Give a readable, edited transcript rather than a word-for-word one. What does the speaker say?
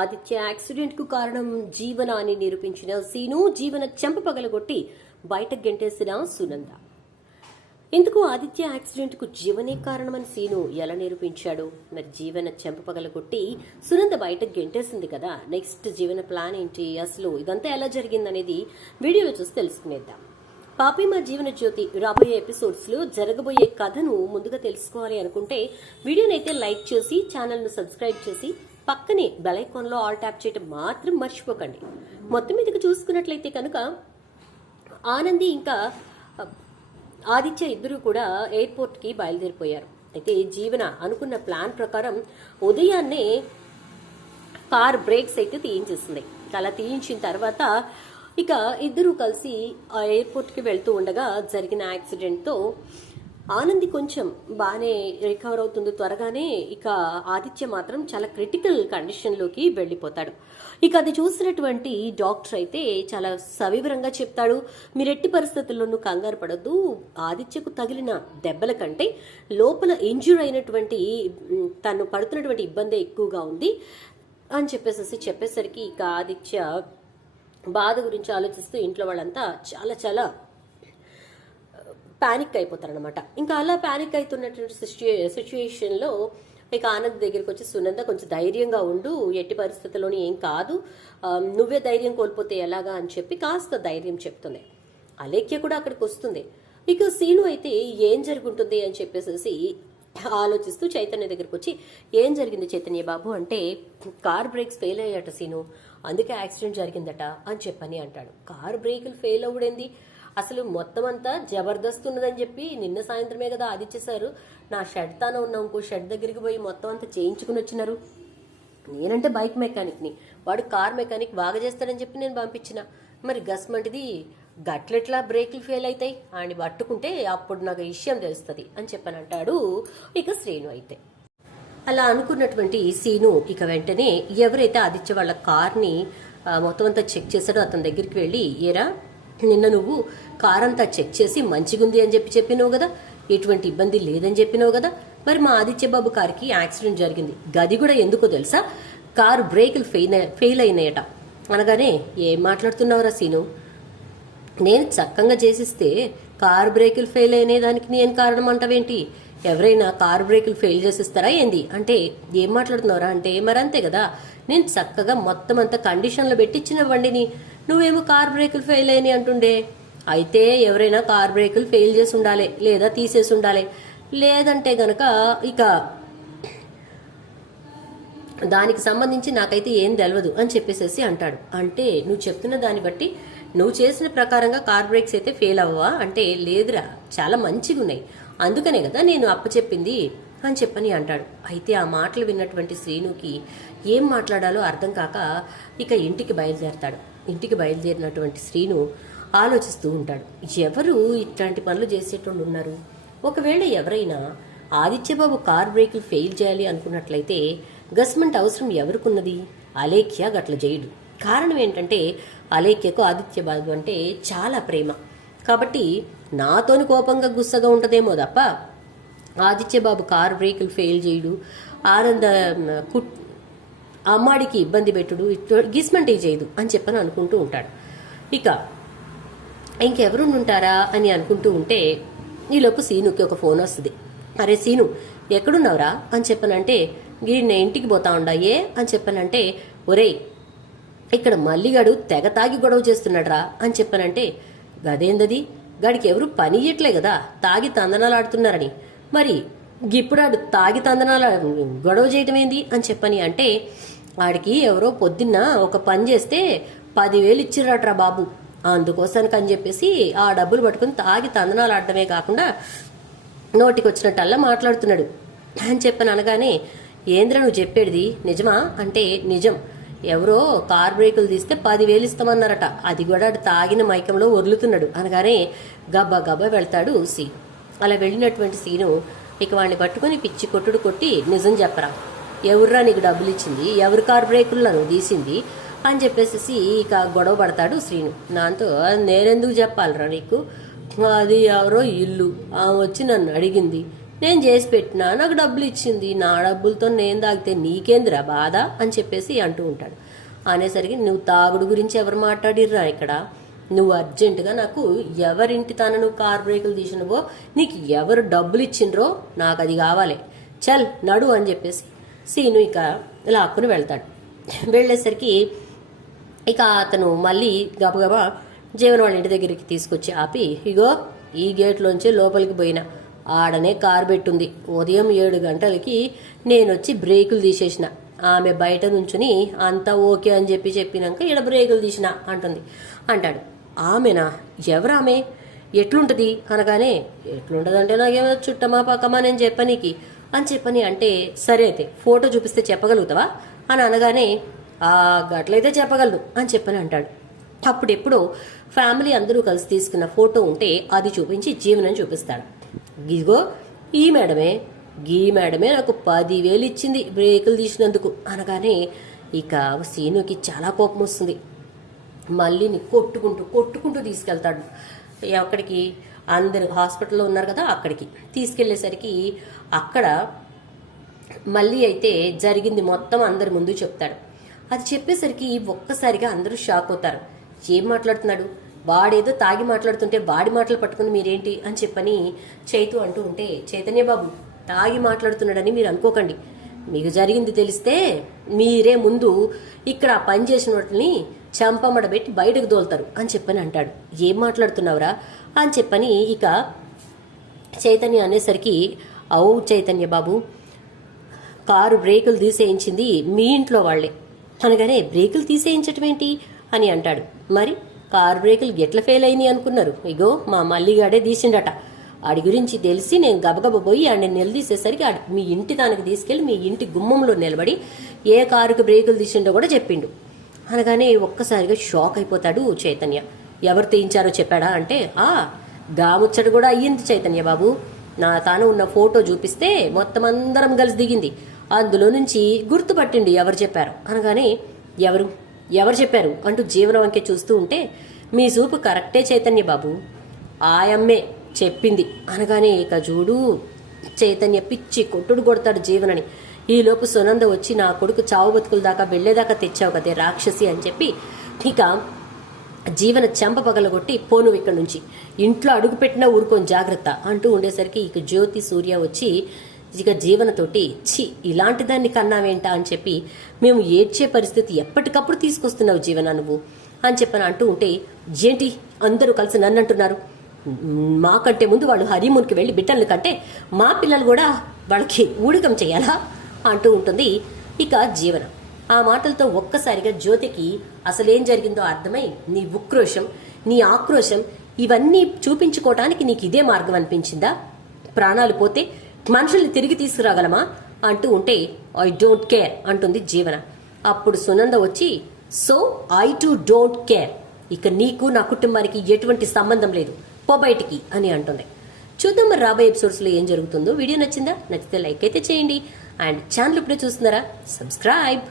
Aditya accident కు కారణం జీవన అని నిరూపించిన సీను, జీవన చెంప పగలగొట్టి బయటకు గెంటేసిన సునంద. ఇందుకు ఆదిత్య యాక్సిడెంట్ కు జీవనే కారణమని సీను ఎలా నిరూపించాడు? మరి జీవన చెంప పగలగొట్టి సునంద బయటకు గెంటేసింది కదా, నెక్స్ట్ జీవన ప్లాన్ ఏంటి, అసలు ఇదంతా ఎలా జరిగిందనేది వీడియోలో చూసి తెలుసుకునేద్దాం. పాపిమా జీవన జ్యోతి రాబోయే ఎపిసోడ్స్ లో జరగబోయే కథను ముందుగా తెలుసుకోవాలి అనుకుంటే వీడియోనైతే లైక్ చేసి ఛానల్ ను సబ్స్క్రైబ్ చేసి పక్కనే బెల్ ఐకాన్ లో ఆల్ ట్యాప్ చేయడం మాత్రం మర్చిపోకండి. మొత్తం మీదకి చూసుకున్నట్లయితే కనుక ఆనంది ఇంకా ఆదిత్య ఇద్దరు కూడా ఎయిర్పోర్ట్ కి బయలుదేరిపోయారు. అయితే జీవన అనుకున్న ప్లాన్ ప్రకారం ఉదయాన్నే కార్ బ్రేక్స్ అయితే తీయించేసింది. అలా తీయించిన తర్వాత ఇక ఇద్దరు కలిసి ఆ ఎయిర్పోర్ట్ కి వెళ్తూ ఉండగా జరిగిన యాక్సిడెంట్ తో ఆనంది కొంచెం బాగానే రికవర్ అవుతుంది త్వరగానే. ఇక ఆదిత్య మాత్రం చాలా క్రిటికల్ కండిషన్ లోకి వెళ్లిపోతాడు. ఇక అది చూసినటువంటి డాక్టర్ అయితే చాలా సవివరంగా చెప్తాడు, మీరెట్టి పరిస్థితుల్లోనూ కంగారు పడద్దు, ఆదిత్యకు తగిలిన దెబ్బల కంటే లోపల ఇంజ్యూర్ అయినటువంటి తను పడుతున్నటువంటి ఇబ్బంది ఎక్కువగా ఉంది అని చెప్పేసరికి ఇక ఆదిత్య బాధ గురించి ఆలోచిస్తూ ఇంట్లో వాళ్ళంతా చాలా చాలా పానిక్ అయిపోతారనమాట. ఇంకా అలా పానిక్ అవుతున్నటువంటి సిచ్యుయేషన్లో ఇక ఆనంద్ దగ్గరికి వచ్చి సునంద కొంచెం ధైర్యంగా ఉండు, ఎట్టి పరిస్థితుల్లోని ఏం కాదు, నువ్వే ధైర్యం కోల్పోతే ఎలాగా అని చెప్పి కాస్త ధైర్యం చెప్తుంది. అలేఖ్య కూడా అక్కడికి వస్తుంది. ఇక సీను అయితే ఏం జరుగుతుంది అని చెప్పేసి ఆలోచిస్తూ చైతన్య దగ్గరికి వచ్చి ఏం జరిగింది చైతన్య బాబు అంటే, కార్ బ్రేక్స్ ఫెయిల్ అయ్యాట సీను, అందుకే యాక్సిడెంట్ జరిగిందట అని చెప్పని అంటాడు. కార్ బ్రేకులు ఫెయిల్ అవ్వడేంది, అసలు మొత్తం అంతా జబర్దస్త్ ఉన్నదని చెప్పి నిన్న సాయంత్రమే కదా ఆదిత్యసారు నా షెడ్ తాను ఉన్న ఇంకో షెడ్ దగ్గరికి పోయి మొత్తం అంతా చేయించుకుని వచ్చినారు. నేనంటే బైక్ మెకానిక్ని, వాడు కార్ మెకానిక్ బాగా చేస్తాడని చెప్పి నేను పంపించిన. మరి గస్మంటిది గట్లెట్లా బ్రేకులు ఫెయిల్ అవుతాయి అని పట్టుకుంటే అప్పుడు నాకు విషయం తెలుస్తుంది అని చెప్పని అంటాడు ఇక శ్రీను. అయితే అలా అనుకున్నటువంటి సీను ఇక వెంటనే ఎవరైతే ఆదిత్య వాళ్ళ కార్ని మొత్తం అంతా చెక్ చేశాడో అతని దగ్గరికి వెళ్ళి, ఏరా నిన్న నువ్వు కార్ అంతా చెక్ చేసి మంచిగుంది అని చెప్పినావు కదా, ఎటువంటి ఇబ్బంది లేదని చెప్పినావు కదా, మరి మా ఆదిత్య బాబు కార్కి యాక్సిడెంట్ జరిగింది, గది కూడా ఎందుకో తెలుసా, కారు బ్రేకులు ఫెయిల్ అయినాయట అనగానే, ఏం మాట్లాడుతున్నావురా సీను, నేను చక్కగా చేసిస్తే కార్ బ్రేకులు ఫెయిల్ అయినే దానికి నేను కారణం అంటావేంటి, ఎవరైనా కార్ బ్రేకులు ఫెయిల్ చేసిస్తారా ఏంది అంటే, ఏం మాట్లాడుతున్నారా అంటే, మరి అంతే కదా, నేను చక్కగా మొత్తం అంతా కండిషన్లో పెట్టించిన బండిని నువ్వేమో కార్ బ్రేకులు ఫెయిల్ అయినాయి అంటుండే, అయితే ఎవరైనా కార్ బ్రేకులు ఫెయిల్ చేసి ఉండాలి లేదా తీసేసి ఉండాలి, లేదంటే గనక ఇక దానికి సంబంధించి నాకైతే ఏం తెలియదు అని చెప్పేసి అంటాడు. అంటే నువ్వు చెప్తున్న దాన్ని బట్టి నువ్వు చేసిన ప్రకారంగా కార్ బ్రేక్స్ అయితే ఫెయిల్ అవ్వవా అంటే, లేదురా చాలా మంచిగా ఉన్నాయి, అందుకనే కదా నేను అప్పచెప్పింది అని చెప్పని అంటాడు. అయితే ఆ మాటలు విన్నటువంటి శ్రీనుకి ఏం మాట్లాడాలో అర్థం కాక ఇక ఇంటికి బయలుదేరతాడు. ఇంటికి బయలుదేరినటువంటి శ్రీను ఆలోచిస్తూ ఉంటాడు, ఎవరు ఇట్లాంటి పనులు చేసేటోళ్ళు ఉన్నారు, ఒకవేళ ఎవరైనా ఆదిత్యబాబు కార్ బ్రేకులు ఫెయిల్ చేయాలి అనుకున్నట్లయితే గస్మెంట్ అవసరం ఎవరికున్నది, అలేఖ్య గట్ల చేయడు. కారణం ఏంటంటే అలేఖ్యకు ఆదిత్యబాబు అంటే చాలా ప్రేమ, కాబట్టి నాతోని కోపంగా గుస్సగా ఉంటదేమో తప్ప ఆదిత్యబాబు కార్ బ్రేకులు ఫెయిల్ చేయడు, ఆనంద అమ్మాడికి ఇబ్బంది పెట్టుడు, గిస్మెంట్ చేయదు అని చెప్పని అనుకుంటూ ఉంటాడు. ఇక ఇంకెవరు ఉంటారా అని అనుకుంటూ ఉంటే ఈలోపు సీనుకి ఒక ఫోన్ వస్తుంది. అరే సీను ఎక్కడున్నావురా అని చెప్పనంటే, నేను ఇంటికి పోతా ఉండాయే అని చెప్పనంటే, ఒరేయ్ ఇక్కడ మల్లిగాడు తెగ తాగి గొడవ చేస్తున్నాడురా అని చెప్పనంటే, గదేందది, గాడికి ఎవరు పని ఇయ్యట్లే కదా, తాగి తందనాలు ఆడుతున్నారని, మరి గిప్పుడాడు తాగి తందనాలు గొడవ చేయటం ఏంది అని చెప్పని అంటే, వాడికి ఎవరో పొద్దున్న ఒక పని చేస్తే 10,000 ఇచ్చిర్రాట్రా బాబు, అందుకోసానికి అని చెప్పేసి ఆ డబ్బులు పట్టుకుని తాగి తందనాలు ఆడటమే కాకుండా నోటికి వచ్చినట్టల్లా మాట్లాడుతున్నాడు అని చెప్పని అనగానే, ఏంద్ర నువ్వు చెప్పేది నిజమా అంటే, నిజం, ఎవరో కార్ బ్రేకులు తీస్తే 10,000 ఇస్తామన్నారట, అది కూడా తాగిన మైకంలో వదులుతున్నాడు అనగానే గబ్బా గబ్బా వెళ్తాడు సీను. అలా వెళ్ళినటువంటి సీను ఇక వాడిని పట్టుకుని పిచ్చి కొట్టుడు కొట్టి, నిజం చెప్పరా, ఎవర్రా నీకు డబ్బులు ఇచ్చింది, ఎవరు కార్ బ్రేకుల్లో నువ్వు తీసింది అని చెప్పేసి ఇక గొడవ పడతాడు శ్రీను. నాతో నేనెందుకు చెప్పాలరా నీకు, అది ఎవరో ఇల్లు వచ్చి నన్ను అడిగింది, నేను చేసి పెట్టినా, నాకు డబ్బులు ఇచ్చింది, నా డబ్బులతో నేను తాగితే నీకేందిరా బాధ అని చెప్పేసి అంటూ ఉంటాడు. అనేసరికి నువ్వు తాగుడు గురించి ఎవరు మాట్లాడిర్రా ఇక్కడ, నువ్వు అర్జెంటుగా నాకు ఎవరింటి నువ్వు కార్ బ్రేకులు తీసినవో, నీకు ఎవరు డబ్బులు ఇచ్చిండ్రో నాకు అది కావాలి, చల్ నడు అని చెప్పేసి సీను ఇక లాక్కుని వెళ్తాడు. వెళ్ళేసరికి ఇక అతను మళ్ళీ గబగబా జీవన్ వాళ్ళ ఇంటి దగ్గరికి తీసుకొచ్చి ఆపి, ఇగో ఈ గేట్లోంచి లోపలికి పోయినా ఆడనే కారు పెట్టుంది, ఉదయం 7 గంటలకి నేను వచ్చి బ్రేకులు తీసేసిన, ఆమె బయట నుంచుని అంతా ఓకే అని చెప్పినాక ఇక్కడ బ్రేకులు తీసిన అంటాడు. ఆమెనా, ఎవరామె, ఎట్లుంటది అనగానే, ఎట్లుంటదంటే నాకేమో చుట్టమా పక్కమా నేను చెప్పనీకి అని చెప్పని అంటే, సరే అయితే ఫోటో చూపిస్తే చెప్పగలుగుతావా అని అనగానే, గట్లయితే చెప్పగలను అని చెప్పని అంటాడు. అప్పుడెప్పుడో ఫ్యామిలీ అందరూ కలిసి తీసుకున్న ఫోటో ఉంటే అది చూపించి జీవనం చూపిస్తాడు. ఇదిగో ఈ మేడమే నాకు 10,000 ఇచ్చింది బ్రేకులు తీసినందుకు అనగానే ఇక సీనుకి చాలా కోపం వస్తుంది. మళ్ళీ కొట్టుకుంటూ తీసుకెళ్తాడు. అక్కడికి అందరు హాస్పిటల్లో ఉన్నారు కదా, అక్కడికి తీసుకెళ్లేసరికి అక్కడ మళ్ళీ అయితే జరిగింది మొత్తం అందరి ముందు చెప్తాడు. అది చెప్పేసరికి ఒక్కసారిగా అందరూ షాక్ అవుతారు. ఏం మాట్లాడుతున్నాడు, వాడేదో తాగి మాట్లాడుతుంటే వాడి మాటలు పట్టుకుని మీరేంటి అని చెప్పని చైతు అంటూ ఉంటే, చైతన్య బాబు తాగి మాట్లాడుతున్నాడని మీరు అనుకోకండి, మీకు జరిగింది తెలిస్తే మీరే ముందు ఇక్కడ పని చేసిన వాటిని చంపమడబెట్టి బయటకు దోలుతారు అని చెప్పని అంటాడు. ఏం మాట్లాడుతున్నావురా అని చెప్పని ఇక చైతన్య అనేసరికి, అవు చైతన్య బాబు, కారు బ్రేకులు తీసేయించింది మీ ఇంట్లో వాళ్లే అనగానే, బ్రేకులు తీసేయించటం ఏంటి అని అంటాడు. మరి కారు బ్రేకులు ఎట్లా ఫెయిల్ అయినాయి అనుకున్నారు, ఇగో మా మల్లిగాడే తీసిండట, ఆడి గురించి తెలిసి నేను గబగబ పోయి ఆడిని నిలదీసేసరికి మీ ఇంటి దానికి తీసుకెళ్లి మీ ఇంటి గుమ్మంలో నిలబడి ఏ కారుకి బ్రేకులు తీసిండో కూడా చెప్పిండు అనగానే ఒక్కసారిగా షాక్ అయిపోతాడు చైతన్య. ఎవరు తీయించారో చెప్పాడా అంటే, గాముచ్చడు కూడా అయ్యింది చైతన్య బాబు, నా తాను ఉన్న ఫోటో చూపిస్తే మొత్తం అందరం కలిసి దిగింది, అందులో నుంచి గుర్తుపట్టిండు ఎవరు చెప్పారు అనగానే, ఎవరు చెప్పారు అంటూ జీవన వంకే చూస్తూ ఉంటే, మీ చూపు కరెక్టే చైతన్య బాబు, ఆయమ్మే చెప్పింది అనగానే ఇక చూడు చైతన్య పిచ్చి కొట్టుడు కొడతాడు జీవనని. ఈలోపు సునంద వచ్చి, నా కొడుకు చావు బతుకుల దాకా వెళ్లేదాకా తెచ్చావు కదే రాక్షసి అని చెప్పి ఇక జీవన చెంప పగలగొట్టి, పోను ఇక్కడి నుంచి, ఇంట్లో అడుగు పెట్టినా ఊరుకోని జాగ్రత్త అంటూ ఉండేసరికి ఇక జ్యోతి సూర్య వచ్చి ఇక జీవనతోటి, ఛీ ఇలాంటి దాన్ని కన్నావేంటా అని చెప్పి, మేము ఏడ్చే పరిస్థితి ఎప్పటికప్పుడు తీసుకొస్తున్నావు జీవన నువ్వు అని చెప్పని అంటూ ఉంటే, ఏంటి అందరూ కలిసి నన్ను అంటున్నారు, మాకంటే ముందు వాళ్ళు హనీమూన్కి వెళ్ళి బిడ్డలు కంటే మా పిల్లలు కూడా వాళ్ళకి ఊడికం చేయాలా అంటూ ఉంటుంది ఇక జీవన. ఆ మాటలతో ఒక్కసారిగా జ్యోతికి అసలేం జరిగిందో అర్థమై, నీ ఉక్రోషం, నీ ఆక్రోశం ఇవన్నీ చూపించుకోవటానికి నీకు ఇదే మార్గం అనిపించిందా, ప్రాణాలు పోతే మనుషుల్ని తిరిగి తీసుకురాగలమా అంటూ ఉంటే, ఐ డోంట్ కేర్ అంటుంది జీవన. అప్పుడు సునంద వచ్చి, so I to don't care, ఇక నీకు నా కుటుంబానికి ఎటువంటి సంబంధం లేదు, పో బయటికి అని అంటుంది. చూద్దాం మరి రాబోయే ఎపిసోడ్స్ లో ఏం జరుగుతుందో. వీడియో నచ్చిందా? నచ్చితే లైక్ అయితే చేయండి, అండ్ ఛానల్ ఇప్పుడే చూస్తున్నారా, సబ్స్క్రైబ్.